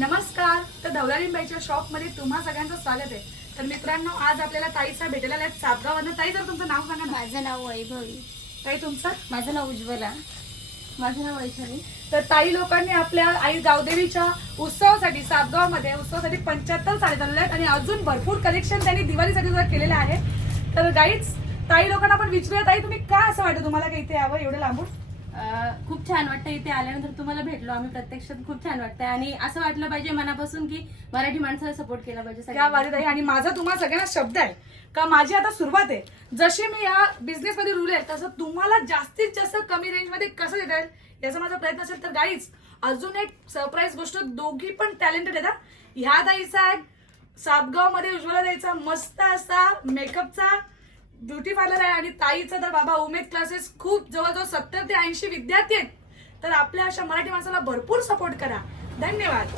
नमस्कार. तर धवलारीबाईच्या शॉपमध्ये तुम्हा सगळ्यांचं स्वागत आहे. तर मित्रांनो, आज आपल्याला ताईचा भेटायला आल्यात सातगाववरून. ताई, जर तुमचं नाव सांगा ना. माझं नाव वैभवी. ताई, तुमचं? माझं नाव उज्ज्वला. माझं नाव वैशाली. तर ताई लोकांनी आपल्या आई जावदेवीच्या उत्सवासाठी सातगावमध्ये उत्सवासाठी 75 साड्या चालवल्या आहेत आणि अजून भरपूर कलेक्शन त्यांनी दिवाळीसाठी सुद्धा केलेलं आहे. तर गाईज, ताई लोकांना आपण विचारूया, ताई तुम्ही का असं वाटतं तुम्हाला की इथे यावं एवढं लांबून? खूप छान वाटतं इथे आल्यानंतर. तुम्हाला भेटलो आम्ही प्रत्यक्षात, खूप छान वाटतंय आणि असं वाटलं पाहिजे मनापासून की मराठी माणसाला सपोर्ट केला पाहिजे. त्या बाबतीत ताई, आणि माझा तुम्हाला सगळ्यांना शब्द आहे का माझी आता सुरुवात आहे. जशी मी या बिझनेस मध्ये रूल आहे तसं तुम्हाला जास्तीत जास्त कमी रेंज मध्ये कसं देता येईल याचा माझा प्रयत्न असेल. तर गाईज, अजून एक सरप्राईज गोष्ट, दोघी पण टॅलेंटेड आहेत. ह्या ताईचा आहे सातगाव मध्ये उज्ज्वला ताईचा मस्त असा मेकअपचा ब्युटी पार्लर आहे आणि ताईचं तर बाबा उमेद क्लासेस, खूप जवळजवळ 70 ते 80 विद्यार्थी आहेत. तर आपल्या अशा मराठी माणसाला भरपूर सपोर्ट करा. धन्यवाद.